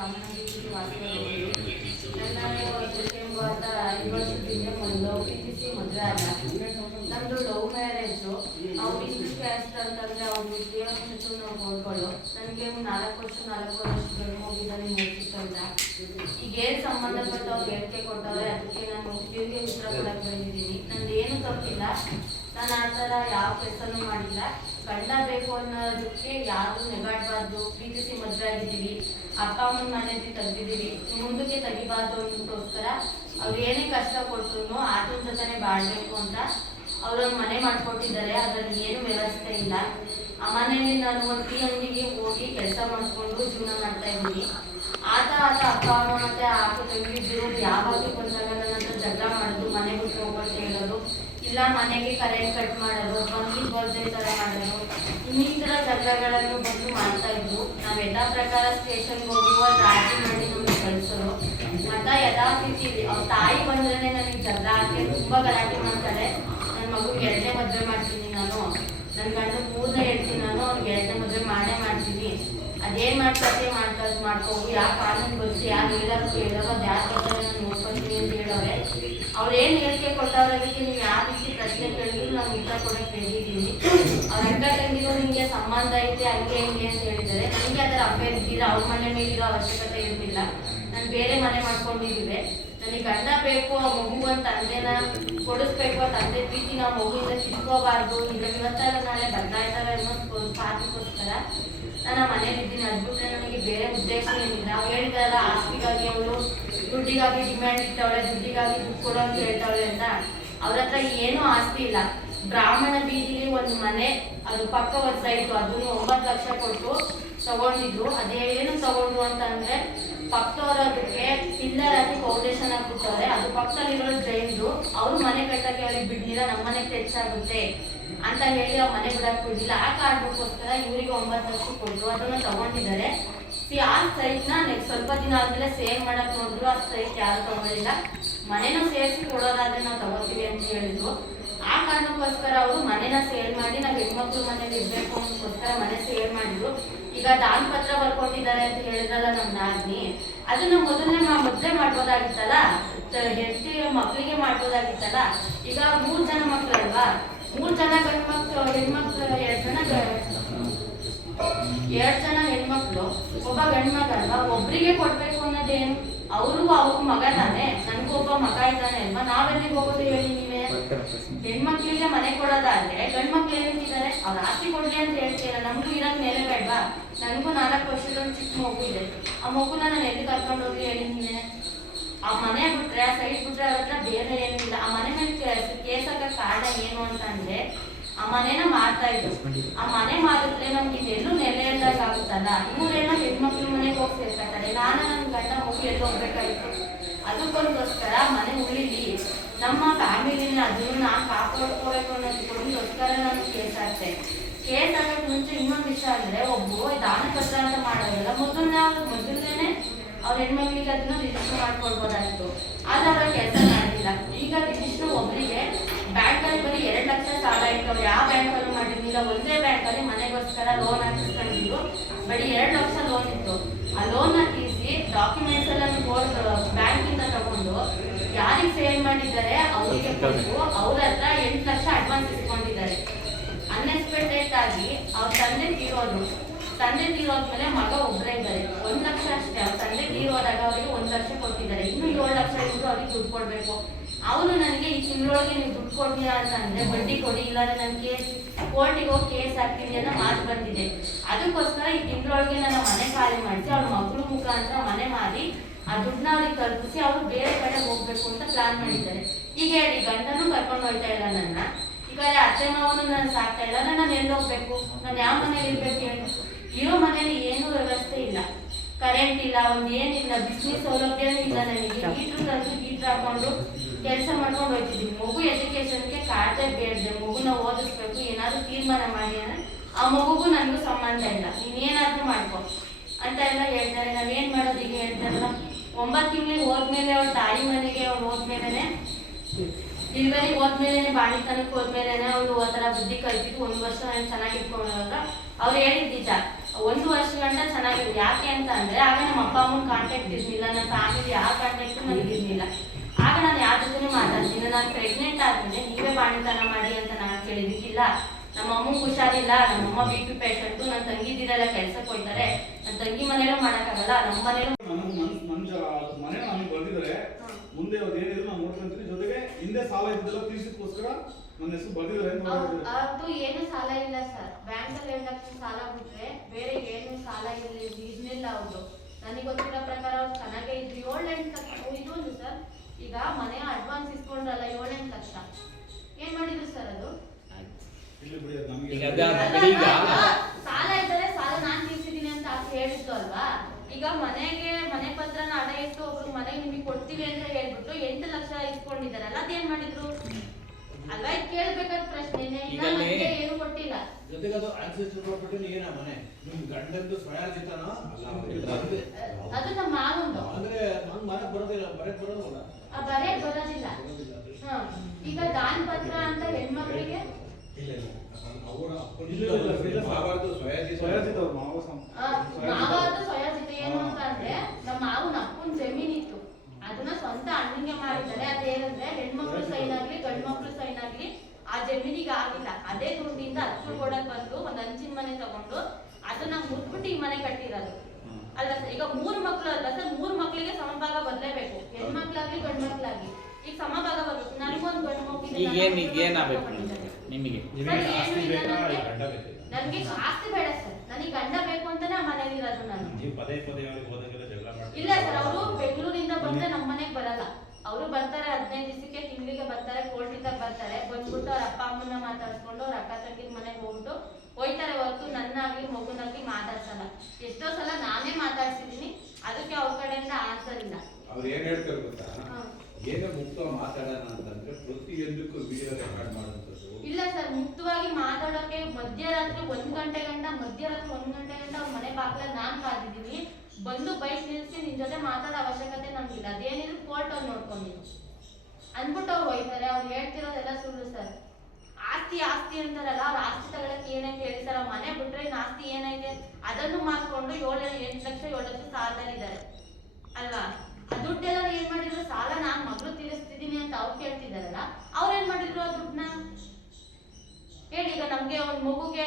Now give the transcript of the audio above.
ರಾಮನಗರದಲ್ಲಿ ವಾಸವಾಗಿದ್ದೀನಿ. ನನ್ನ ಡಿಸೆಂಬರ್ 5 ವರ್ಷದಿಂದ ಒಂದು ಪ್ರೀತಿಸಿ ಮದುವೆ ಆದ. ನಮ್ಮದು ಲವ್ ಮ್ಯಾರೇಜು. ಅವ್ರು ಇಷ್ಟು ಕ್ಯಾಸ್ಟ್ ಅಂತಂದರೆ ಅವ್ರು ದೇವಸ್ಥಾನ ನಾವು ನೋಡ್ಕೊಳ್ಳೋ ನನಗೆ 4 ವರ್ಷ ಗಂಡು ಹೋಗಿದ್ದಾನೆ ಮುಗಿಸಿತ್ತಂತ. ಈಗ ಏನು ಸಂಬಂಧಪಟ್ಟ ಅವ್ರು ಹೇಳಿಕೆ ಕೊಟ್ಟವ್ರೆ, ಅದಕ್ಕೆ ನಾನು ತಿರುಗಿ ಉತ್ತರ ಕೊಡಕ್ಕೆ ಬಂದಿದ್ದೀನಿ. ನಂದು ಏನು ತಪ್ಪಿಲ್ಲ, ನಾನು ಆ ಥರ ಯಾವ ಕೆಲಸನೂ ಮಾಡಿಲ್ಲ. ಗಂಡ ಬೇಕು ಅನ್ನೋದಕ್ಕೆ ಯಾರು ನೆಗಾಡಬಾರ್ದು. ಪ್ರೀತಿಸಿ ಮದುವೆ ಆಗಿದ್ದೀವಿ, ಅಪ್ಪ ಅಮ್ಮನ ಮನೆಯಲ್ಲಿ ತೆಗ್ದಿದ್ದೀವಿ, ಮುಂದಕ್ಕೆ ತೆಗಿಬಾರ್ದು ಅನ್ನೋದಕ್ಕೋಸ್ಕರ ಅವ್ರು ಏನೇ ಕಷ್ಟ ಕೊಟ್ಟರು ಆತನ ಜೊತೆನೆ ಬಾಳ್ಬೇಕು ಅಂತ ಅವ್ರೊಂದು ಮನೆ ಮಾಡಿಕೊಟ್ಟಿದ್ದಾರೆ. ಅದರಲ್ಲಿ ಏನು ವ್ಯವಸ್ಥೆ ಇಲ್ಲ. ಆ ಮನೆಯಲ್ಲಿ ನಾನು ಒಂದು ಟೀ ಅಂಗಡಿಗೆ ಹೋಗಿ ಕೆಲಸ ಮಾಡಿಕೊಂಡು ಜೀವನ ಮಾಡ್ತಾ ಇದ್ದೀನಿ. ಆತ ಅಪ್ಪ ಅಮ್ಮ ಮತ್ತೆ ಆಕೆ ತಂಗಿದ್ರು ಯಾವಾಗಲೂ ಬಂದಾಗ ನನ್ನ ಹತ್ರ ಜಗಳ ಮಾಡೋದು, ಮನೆ ಬಿಟ್ಟು ಹೋಗೋದು ಹೇಳೋದು, ಇಲ್ಲ ಮನೆಗೆ ಕರೆಂಟ್ ಕಟ್ ಮಾಡೋದು, ಬಂದಿದ್ದು ಬರ್ದೇ ಥರ ಮಾಡೋದು, ಇನ್ನಿತರ ಜಗಳಗಳನ್ನು ಬಂದು ಮಾಡ್ತಾ ಇದ್ರು. ನಾವೆಲ್ಲ ಪ್ರಕಾರ ಸ್ಟೇಷನ್ಗೆ ಹೋಗಿ ರಾಜಿ ಮಾಡಿ ನಮಗೆ ಕಳಿಸೋರು. ಮತ್ತು ಯಥಾಸ್ಥಿತಿ ಅವ್ರ ತಾಯಿ ಬಂದ್ರೆ ನನಗೆ ಜಗಳ ಹಾಕಿ ತುಂಬ ಗಲಾಟೆ ಮಾಡ್ತಾಳೆ. ನನ್ನ ಮಗುಗೆ 2ನೇ ಮದುವೆ ಮಾಡ್ತೀನಿ ನಾನು, ನನ್ನ ಗಂಡ 3ನೇ ಹೇಳ್ತೀನಿ ನಾನು, ಅವ್ನಿಗೆ 2ನೇ ಮದುವೆ ಮಾಡೇ ಮಾಡ್ತೀನಿ. ಅದೇನು ಮಾಡ್ಕೋಗಿ ಯಾವ ಕಾನೂನು ಬಚ್ಚಿ ಯಾರು ಹೇಳೋರು ಅದು ಯಾರು ಬರ್ತಾರೆ ನಾನು ನೋಡ್ಕೊತೀನಿ ಅಂತ ಹೇಳೋರೆ. ಅವ್ರು ಏನು ಹೇಳಿಕೆ ಕೊಟ್ಟವ್ರೆ ಅದಕ್ಕೆ ನೀವು ಯಾವ ರೀತಿ ಪ್ರಶ್ನೆ ಕೇಳಿದ್ರು ನಾನು ಉತ್ತರ ಕೊಡೋಕ್ಕೆ ಹೇಳಿದ್ದೀನಿ. ಅವ್ರ ಅಕ್ಕ ತಂಗಿರೋ ನಿಮಗೆ ಸಂಬಂಧ ಐತೆ ಹಂಗೆ ಹಿಂಗೆ ಅಂತ ಹೇಳಿದ್ದಾರೆ. ನನಗೆ ಅದರ ಅಫೇರ್ ಇದ್ದೀರಾ, ಅವ್ರ ಮನೆ ಮೇಲಿರೋ ಅವಶ್ಯಕತೆ ಇರಲಿಲ್ಲ. ನಾನು ಬೇರೆ ಮನೆ ಮಾಡ್ಕೊಂಡಿದ್ದೀವಿ. ನನಗೆ ಗಂಡ ಬೇಕು, ಆ ಮಗು ಒಂದು ತಂದೆನ ಕೊಡಿಸ್ಬೇಕು, ಆ ತಂದೆ ಪ್ರೀತಿ ನಾವು ಮಗುವಿಂದ ಕಿತ್ಕೋಬಾರ್ದು. ಇವತ್ತಾಗ ನಾಳೆ ಬದಲಾಯ್ತಾರೆ ಅನ್ನೋ ಕಾರಣಕ್ಕೋಸ್ಕರ ನಾನು ಮನೇಲಿದ್ದೀನಿ. ಅದ್ಬಿಟ್ರೆ ನನಗೆ ಬೇರೆ ಉದ್ದೇಶ ಏನಿಲ್ಲ. ನಾವು ಹೇಳಿದಾರಲ್ಲ ಆಸ್ತಿಗಾಗಿ ಅವಳು ದುಡ್ಡಿಗಾಗಿ ಡಿಮ್ಯಾಂಡ್ ಇಟ್ಟವಳೆ, ದುಡ್ಡಿಗಾಗಿ ದುಡ್ಡು ಕೊಡೋ ಅಂತ ಹೇಳ್ತಾವಳೆ ಅಂತ. ಅವ್ರ ಹತ್ರ ಏನೂ ಆಸ್ತಿ ಇಲ್ಲ. ಬ್ರಾಹ್ಮಣ ಬೀದಿಲಿ ಒಂದು ಮನೆ, ಅದು ಪಕ್ಕ ಒಂದು ಸೈಟು, ಅದನ್ನು 9 ಲಕ್ಷ ಕೊಟ್ಟು ತಗೊಂಡಿದ್ರು. ಅದೇನು ತಗೊಂಡ್ರು ಅಂತ ಅಂದ್ರೆ ಪಕ್ಕದವ್ರು ಅದಕ್ಕೆ ಪಿಲ್ಲರ್ ಹಾಕಿ ಫೌಂಡೇಶನ್ ಹಾಕ್ಬಿಟ್ಟವ್ರೆ. ಅದು ಪಕ್ಕದಲ್ಲಿರೋ ಜೈನ್ದು. ಅವ್ರು ಮನೆ ಕಟ್ಟಕ್ಕೆ ಅವ್ರಿಗೆ ಬಿಡ್ಲಿಲ್ಲ, ನಮ್ಮ ಮನೆಗೆ ಹೆಚ್ಚಾಗುತ್ತೆ ಅಂತ ಹೇಳಿ ಅವ್ರು ಮನೆ ಬಿಡಕ್ಕೆ ಬಿಡ್ಲಿಲ್ಲ. ಆ ಕಾರಣಕ್ಕೋಸ್ಕರ ಇವರಿಗೆ 9 ಲಕ್ಷ ಕೊಟ್ಟರು. ಅದನ್ನು ತಗೊಂಡಿದ್ದಾರೆ. ಆ ಸೈಟ್ನ ಸ್ವಲ್ಪ ದಿನ ಆದ್ಮೇಲೆ ಸೇಲ್ ಮಾಡಕ್ ನೋಡಿದ್ರು. ಆ ಸೈಟ್ ಯಾರು ತಗೊಳ್ಳಿಲ್ಲ. ಮನೆನೂ ಸೇರಿಸಿ ಕೊಡೋದಾದ್ರೆ ನಾವು ತಗೋತೀವಿ ಅಂತ ಹೇಳಿದ್ರು. ಆ ಕಾರಣಕ್ಕೋಸ್ಕರ ಅವರು ಮನೆನ ಸೇಲ್ ಮಾಡಿ ನಾವು ಹೆಣ್ಮಕ್ಳು ಮನೇಲಿ ಇರ್ಬೇಕು ಅನ್ನೋದಕ್ಕೋಸ್ಕರ ಮನೆ ಸೇಲ್ ಮಾಡಿದ್ರು. ಈಗ ದಾನ ಪತ್ರ ಬರ್ಕೊಂಡಿದ್ದಾರೆ ಅಂತ ಹೇಳಿದ್ರಲ್ಲ ನಮ್ಮ ನಾದಿನಿ, ಅದನ್ನ ಮೊದಲೇ ಮಾಡ್ಬೋದಾಗಿತ್ತಲ್ಲ, ಹೆಂಡತಿ ಮಕ್ಕಳಿಗೆ ಮಾಡ್ಬೋದಾಗಿತ್ತಲ್ಲ. ಈಗ 3 ಜನ ಮಕ್ಕಳಲ್ವಾ, 3 ಜನ ಗಂಡು ಮಕ್ಕಳು, ಹೆಣ್ಮಕ್ಳು 2 ಜನ ಹೆಣ್ಮಕ್ಳು, ಒಬ್ಬ ಗಂಡು ಮಗ ಅಲ್ವಾ, ಒಬ್ರಿಗೆ ಕೊಡ್ಬೇಕು ಅನ್ನೋದೇನು? ಅವ್ರ ಮಗ ತಾನೆ, ನನಗೊಬ್ಬ ಮಗ ಇದ್ದಾನೆ ಅಲ್ವಾ, ನಾವೆಲ್ಲಿಗೆ ಹೋಗೋದು ಹೇಳಿ ನೀವೇ? ಹೆಣ್ಮಕ್ಳಿಗೆ ಮನೆ ಕೊಡೋದಾದ್ರೆ ಗಂಡು ಮಕ್ಳು ಏನಿದ್ದಾರೆ ಅವ್ರ ಆಸ್ತಿ ಕೊಡ್ಲಿ ಅಂತ ಹೇಳ್ತೀರ. ನಮಗೂ ಇರೋದ್ ಮೇಲೆ ಬೇಡವಾ? ನನಗೂ 4 ವರ್ಷದ ಚಿಕ್ಕ ಮಗು ಇದೆ. ಆ ಮಗುನ ನಾನು ಎಲ್ಲಿ ಕರ್ಕೊಂಡು ಹೋಗಿ ಹೇಳಿ ನೀನೆ? ಆ ಮನೆ ಬಿಟ್ರೆ, ಆ ಸೈಡ್ ಬಿಟ್ರೆ ಅವ್ರ ಹತ್ರ ಬೇರೆ ಏನಿಲ್ಲ. ಆ ಮನೆ ಮೇಲೆ ಕೇಸ್ ಹಾಕೋ ಕಾರಣ ಏನು ಅಂತ ಅಂದ್ರೆ ಆ ಮನೆನ ಮಾರ್ತಾ ಇದ್ರು. ಆ ಮನೆ ಮಾರಿದ್ರೆ ನಮ್ಗೆ ಇದೆಲ್ಲೂ ನೆಲೆ ಇಲ್ದಾಗ ಆಗುತ್ತಲ್ಲ. ಇವರೇನೋ ಹೆಣ್ಮಕ್ಳು ಮನೆಗೆ ಹೋಗಿ ಸೇರ್ಕೊತಾರೆ. ನಾನು ನನ್ನ ಗಂಡ ಮಗು ಎಲ್ಲಿ ಹೋಗ್ಬೇಕಾಗಿತ್ತು. ಅದಕ್ಕೋಸ್ಕರ ಮನೆ ಉಳಿಲಿ, ನಮ್ಮ ಫ್ಯಾಮಿಲಿನ ಅದನ್ನು ನಾನು ಕಾಪಾಡ್ಕೋಬೇಕು ಅನ್ನೋದಕ್ಕೋಸ್ಕರ ನಾನು ಕೇಸ್ ಹಾಕ್ತೆ. ಕೇಸ್ ಹಾಕೋಕೆ ಮುಂಚೆ ಇನ್ನೊಂದು ವಿಷಯ ಅಂದರೆ, ಒಬ್ಬರು ದಾನ ಪತ್ರ ಅಂತ ಮಾಡೋದಿಲ್ಲ, ಮೊದಲನೇ ಅವ್ರ ಹೆಣ್ಮಕ್ಳಿಗೆ ಅದನ್ನು ರಿಜಿಸ್ಟರ್ ಮಾಡ್ಕೊಡ್ಬೋದಾಗಿತ್ತು. ಆದರೆ ಅವರ ಕೆಲಸ ಮಾಡಿಲ್ಲ. ಈಗ ರಿಜಿಸ್ಟರ್ ಒಬ್ಬರಿಗೆ ಬ್ಯಾಂಕಲ್ಲಿ ಬರೀ 2 ಲಕ್ಷ ಸಾಲ ಇತ್ತು. ಅವ್ರು ಯಾವ ಬ್ಯಾಂಕಲ್ಲೂ ಮಾಡಿರ್ಲಿಲ್ಲ. ಒಂದೇ ಬ್ಯಾಂಕಲ್ಲಿ ಮನೆಗೋಸ್ಕರ ಲೋನ್ ಹಾಕಿಸ್ಕೊಂಡಿದ್ರು. ಬರೀ 2 ಲಕ್ಷ ಲೋನ್ ಇತ್ತು. ಆ ಲೋನ್ನ ತೀರಿಸಿ ಡಾಕ್ಯುಮೆಂಟ್ಸ್ ಎಲ್ಲ ಬ್ಯಾಂಕಿಂದ ತಗೊಂಡು ಯಾರಿಗೆ ಸೇಲ್ ಮಾಡಿದ್ದಾರೆ ಅವರಿಗೆ ಕೊಟ್ಟು ಅವ್ರ ಹತ್ರ 8 ಲಕ್ಷ ಅಡ್ವಾನ್ಸ್ ಇಸ್ಕೊಂಡಿದ್ದಾರೆ. ಅನ್ಎಕ್ಸ್ಪೆಕ್ಟೆಡ್ ಆಗಿ ಅವ್ರ ತಂದೆ ತೀರೋದ್ಮೇಲೆ ಮಗ ಒಬ್ಬರೇ ಇದ್ದಾರೆ. 1 ಲಕ್ಷ ಅಷ್ಟೇ. ಅವ್ರ ತಂದೆ ತೀರೋದಾಗ ಅವರಿಗೆ 1 ಲಕ್ಷ ಕೊಟ್ಟಿದ್ದಾರೆ. ಇನ್ನು 7 ಲಕ್ಷ ಇದ್ದು ಅವ್ರಿಗೆ ದುಡ್ಡು ಕೊಡ್ಬೇಕು. ಅವರು ನನಗೆ ಈ ತಿಂಗಳೊಳಗೆ ನೀವು ದುಡ್ಡು ಕೊಡ್ತೀರಾ ಅಂತ ಅಂದ್ರೆ ಬಡ್ಡಿ ಕೊಡಿ, ಇಲ್ಲಾಂದ್ರೆ ನನಗೆ ಕೋರ್ಟಿಗೆ ಹೋಗಿ ಕೇಸ್ ಹಾಕ್ತೀನಿ ಅನ್ನೋ ಮಾತು ಬಂದಿದೆ. ಅದಕ್ಕೋಸ್ಕರ ಈ ತಿಂಗಳೊಳಗೆ ನನ್ನ ಮನೆ ಖಾಲಿ ಮಾಡಿಸಿ ಅವ್ರ ಮಕ್ಕಳು ಮುಖಾಂತರ ಮನೆ ಮಾರಿ ಆ ದುಡ್ಡನ್ನ ಅವ್ರಿಗೆ ತಲುಪಿಸಿ ಅವರು ಬೇರೆ ಕಡೆ ಹೋಗ್ಬೇಕು ಅಂತ ಪ್ಲಾನ್ ಮಾಡಿದ್ದಾರೆ. ಈಗ ಹೇಳಿ, ಗಂಡನೂ ಕರ್ಕೊಂಡು ಹೋಗ್ತಾ ಇಲ್ಲ ನನ್ನ, ಈಗ ಅತ್ತೆ ಮಾವನು ನಾನು ಸಾಕ್ತಾ ಇಲ್ಲ, ನಾನು ಎಲ್ಲಿ ಹೋಗ್ಬೇಕು? ನಾನು ಯಾವ ಮನೇಲಿ ಇರ್ಬೇಕು ಹೇಳಿ? ಇರೋ ಮನೇಲಿ ಏನೂ ವ್ಯವಸ್ಥೆ ಇಲ್ಲ, ಕರೆಂಟ್ ಇಲ್ಲ, ಒಂದು ಏನಿಲ್ಲ, ಬಿಸಿನೀರು ಸೌಲಭ್ಯನೂ ಇಲ್ಲ. ನನಗೆ ಹೀಟ್ರ್ ಹಾಕೊಂಡು ಕೆಲಸ ಮಾಡ್ಕೊಂಡು ಹೋಗ್ತಿದ್ದೀನಿ. ಮಗು ಎಜುಕೇಶನ್ಗೆ ಕಾಡ್ದೆ ಬೇಡ್ದೆ, ಮಗುನ ಓದಿಸ್ಬೇಕು, ಏನಾದ್ರು ತೀರ್ಮಾನ ಮಾಡಿ ಅಂದ್ರೆ ಆ ಮಗುಗೂ ನನಗೂ ಸಂಬಂಧ ಇಲ್ಲ, ನೀನೇನಾದ್ರೂ ಮಾಡ್ಕೊ ಅಂತ ಎಲ್ಲ ಹೇಳ್ತಾರೆ. ನಾವೇನು ಮಾಡೋದು? ಈಗ ಹೇಳ್ತಾರಲ್ಲ, 9 ತಿಂಗಳಿಗೆ ಹೋದ್ಮೇಲೆ ಅವ್ರ ತಾಯಿ ಮನೆಗೆ ಅವ್ರು ಹೋದ್ಮೇಲೆ, ಡಿಲಿವರಿ ಹೋದ್ಮೇಲೆ, ಬಾಣಿತನಕ್ಕೆ ಹೋದ್ಮೇಲೆ ಅವಳು ಆ ಥರ ಬುದ್ಧಿ ಕಲ್ತಿದ್ದು. 1 ವರ್ಷ ನಾನು ಚೆನ್ನಾಗಿ ಇಟ್ಕೊಂಡಾಗ ಅವ್ರು ಹೇಳಿದ ನಿಜ. 1 ವರ್ಷ ಗಂಟ ಚೆನ್ನಾಗಿದೆ. ಯಾಕೆ ಅಂತ ಅಂದ್ರೆ ಆಗ ನಮ್ಮ ಅಪ್ಪ ಅಮ್ಮನ ಕಾಂಟ್ಯಾಕ್ಟ್ ಇರ್ಲಿಲ್ಲ, ನನ್ನ ಫ್ಯಾಮಿಲಿ ಯಾವ ಕಾಂಟ್ಯಾಕ್ಟ್ ನನಗೆ ಇರ್ಲಿಲ್ಲ. ಆಗ ನಾನು ಯಾರ ಜೊತೆ ಮಾತಾಡ್ತೀನಿ. ನಾನು ಪ್ರೆಗ್ನೆಂಟ್ ಆದ್ಮೇಲೆ ನೀವೇ ಬಾಣಿತನ ಮಾಡಿ ಅಂತ ನಾನು ಕೇಳಿದಿಕ್ಕಿಲ್ಲ. ನಮ್ಮ ಅಮ್ಮಂಗೆ ಹುಷಾರಿಲ್ಲ, ನಮ್ಮಮ್ಮ BP ಪೇಷಂಟು, ನನ್ನ ತಂಗಿದಿರೆಲ್ಲ ಕೆಲ್ಸಕ್ಕೆ ಹೋಗ್ತಾರೆ, ನನ್ನ ತಂಗಿ ಮನೇಲೂ ಮಾಡೋಕ್ಕಾಗಲ್ಲ, ನಮ್ಮ ಮನೇಲೂ ಮನೆ ನಮಗೆ ಬರ್ದಿದ್ದಾರೆ. ಮುಂದೆ ಅವ್ರು ಏನಿದ್ರು ನಾನು ನೋಡ್ಕೊಂತೀನಿ. ಜೊತೆಗೆ ಹಿಂದೆ ಸಾಲ ಇದ್ದೆಲ್ಲ ತೀರ್ಸಿದಕ್ಕೋಸ್ಕರ ನನ್ನ ಹೆಸರು ಬರ್ದಿದ್ದಾರೆ. ಅದು ಏನು ಸಾಲ ಇಲ್ಲ ಸರ್. ಬ್ಯಾಂಕಲ್ಲಿ 2 ಲಕ್ಷ ಸಾಲ ಬಿಟ್ರೆ ಬೇರೆ ಏನು ಸಾಲ ಇರ್ಲಿಲ್ಲ ಅವ್ರು. ನನಗೆ ಗೊತ್ತಿರೋ ಪ್ರಕಾರ ಅವ್ರು ಚೆನ್ನಾಗೇ ಇದ್ರು. 7-8 ಲಕ್ಷ ಇದು ಒಂದು ಸರ್. ಈಗ ಮನೆ ಅಡ್ವಾನ್ಸ್ ಇಸ್ಕೊಂಡ್ರಲ್ಲ 7-8 ಲಕ್ಷ, ಏನ್ ಮಾಡಿದ್ರು ಸರ್? ಅದು ಸಾಲ ಇದ್ದಾರೆ, ಸಾಲ ನಾನ್ ತೀರ್ಸಿದೀನಿ ಅಂತ ಹೇಳಿತ್ತು ಅಲ್ವಾ. ಈಗ ಮನೆ ಪತ್ರನ ಅಡ ಇಟ್ಟು ಒಬ್ರು ಮನೆಗೆ ನಿಮಗೆ ಕೊಡ್ತೀವಿ ಅಂತ ಹೇಳ್ಬಿಟ್ಟು 8 ಲಕ್ಷ ಇಸ್ಕೊಂಡಿದ್ದಾರಲ್ಲ, ಅದೇನ್ ಮಾಡಿದ್ರು ಅಲ್ವಾ? ಇದು ಕೇಳ್ಬೇಕಾದ ಪ್ರಶ್ನೆ. ಏನು ಕೊಟ್ಟಿಲ್ಲ. ಜೊತೆಗೆ ಅದು ಆನ್ಸೆಸ್ಟರ್ ಪ್ರಾಪರ್ಟಿ ಏನ ಮನೆ ನಿಮ್ ಗಂಡಂದು ಸ್ವಯಾರ್ಜಿತನ ಅದು ನಮ್ಮ ಮಾವಂದು. ಅಂದ್ರೆ ನಂಗೆ ಮನೆಗೆ ಬರೋದಿಲ್ಲ, ಬರಕ್ ಬರೋದಿಲ್ಲ. ಈಗ ದಾನ ಪತ್ರ ಅಂತ ಹೆಣ್ಮಕ್ಳಿಗೆ ಅವರ ಮಾವಾದ ಸ್ವಯಾಜಿತ ಏನು ಅಂತ ಅಂದ್ರೆ ನಮ್ಮ ಮಾವನ ಅಪ್ಪನ ಜಮೀನ್ ಇತ್ತು, ಅದನ್ನ ಸ್ವಂತ ಅಣ್ಣಂಗೆ ಮಾಡಿದ್ದಾರೆ. ಅದೇನಂದ್ರೆ ಹೆಣ್ಮಕ್ಳು ಸೈನ್ ಆಗ್ಲಿ ಗಂಡು ಮಕ್ಳು ಸೈನ್ ಆಗ್ಲಿ ಆ ಜಮೀನಿಗೆ ಆಗಿಲ್ಲ. ಅದೇ ದುಡ್ಡಿಂದ ಅಚ್ಚು ಕೊಡಕ್ ಬಂದು ಒಂದ್ ಹಂಚಿನ ಮನೆ ತಗೊಂಡು ಅದನ್ನ ಮುಟ್ಬಿಟ್ಟು ಈ ಮನೆ ಕಟ್ಟಿರೋದು ಅಲ್ಲ ಸರ್. ಈಗ 3 ಮಕ್ಳು ಅಲ್ಲ ಸರ್, 3 ಮಕ್ಳಿಗೆ ಸಮಭಾಗ ಬರ್ಲೇಬೇಕು, ಹೆಣ್ಮಕ್ಳಾಗ್ಲಿ ಗಂಡು ಮಕ್ಳಾಗ್ಲಿ. ಈಗ ಸಮಭಾಗ ಬರ್ಬೇಕು. ನನಗೊಂದು ಗಂಡು ನನ್ಗೆ ಆಸ್ತಿ ಬೇಡ ಸರ್, ನನಗೆ ಗಂಡ ಬೇಕು ಅಂತಾನೆ ಆ ಮನೇಲಿ ಇರೋದು ನಾನು. ಇಲ್ಲ ಸರ್, ಅವರು ಬೆಂಗಳೂರಿಂದ ಬಂದ್ರೆ ನಮ್ಮ ಮನೆಗೆ ಬರಲ್ಲ. ಅವರು ಬರ್ತಾರೆ 15 ದಿವಸಕ್ಕೆ, ತಿಂಗಳಿಗೆ ಬರ್ತಾರೆ, ಕೋರ್ಟಿಂದ ಬರ್ತಾರೆ. ಬಂದ್ಬಿಟ್ಟು ಅವ್ರ ಅಪ್ಪ ಅಮ್ಮನ ಮಾತಾಡ್ಸ್ಕೊಂಡು ಅವ್ರ ಅಕ್ಕ ತಂಗಿರ ಮನೆಗೆ ಹೋಗ್ಬಿಟ್ಟು ಹೋಯ್ತಾರೆ. ಹೊರತು ನನ್ನಾಗ್ಲಿ ಮಗುನಾಗ್ಲಿ ಮಾತಾಡ್ಸಲ್ಲ. ಎಷ್ಟೋ ಸಲ ನಾನೇ ಮಾತಾಡ್ಸಿದೀನಿ, ಅದಕ್ಕೆ ಅವ್ರ ಕಡೆಯಿಂದ ಆನ್ಸರ್ ಇಲ್ಲ. ಅವ್ರು ಏನ್ ಹೇಳ್ತಾರೆ ಗೊತ್ತಾ, ಏನೋ ಮುಕ್ತವಾಗಿ ಮಾತಾಡೋಣ ಅಂತಂದ್ರೆ ಪ್ರತಿಯೊಂದಕ್ಕೂ ವಿಡಿಯೋ ರೆಕಾರ್ಡ್ ಮಾಡುವಂಥದ್ದು ಇಲ್ಲ ಸರ್. ಮುಕ್ತವಾಗಿ ಮಾತಾಡೋಕೆ ಮಧ್ಯರಾತ್ರಿ 1 ಗಂಟೆ ಗಂಟ ಅವ್ರ ಮನೆ ಬಾಗ್ಲಲ್ಲಿ ನಾನ್ ಕಾದಿದ್ದೀನಿ. ಬಂದು ಬೈಕ್ ನಿಲ್ಸಿ ನಿನ್ ಜೊತೆ ಮಾತಾಡೋ ಅವಶ್ಯಕತೆ ನಮ್ಗಿಲ್ಲ, ಅದೇನಿದ್ರು ಕೋರ್ಟ್ ಅವ್ರು ನೋಡ್ಕೊಂಡಿದ್ರು ಅಂದ್ಬಿಟ್ಟು ಅವ್ರು ಹೋಯ್ತಾರೆ. ಅವ್ರು ಹೇಳ್ತಿರೋದೆಲ್ಲ ಸುಳ್ಳು ಸರ್. ಆಸ್ತಿ ಅಂತಾರಲ್ಲ, ಅವ್ರ ಆಸ್ತಿ ತಗೊಳಕ್ಕೆ ಏನೈತೆ ಹೇಳಿ ಸರ್? ಮನೆ ಬಿಟ್ರೆ ಇನ್ನು ಆಸ್ತಿ ಏನೈತೆ ಅದನ್ನು ಮಾಡ್ಕೊಂಡು 8 ಲಕ್ಷ 7 ಲಕ್ಷ ಸಾಲದಲ್ಲಿದ್ದಾರೆ ಅಲ್ವಾ? ಆ ದುಡ್ಡೆಲ್ಲ ಏನ್ ಮಾಡಿದ್ರು? ಸಾಲ ನಾನ್ ಮಗಳು ತೀರಿಸ್ತಿದೀನಿ ಅಂತ ಅವ್ರು ಕೇಳ್ತಿದಾರಲ್ಲ, ಅವ್ರೇನ್ ಮಾಡಿದ್ರು ಆ ದುಡ್ಡನ್ನ ಹೇಳಿ. ಈಗ ನಮ್ಗೆ ಒಂದ್ ಮಗುಗೆ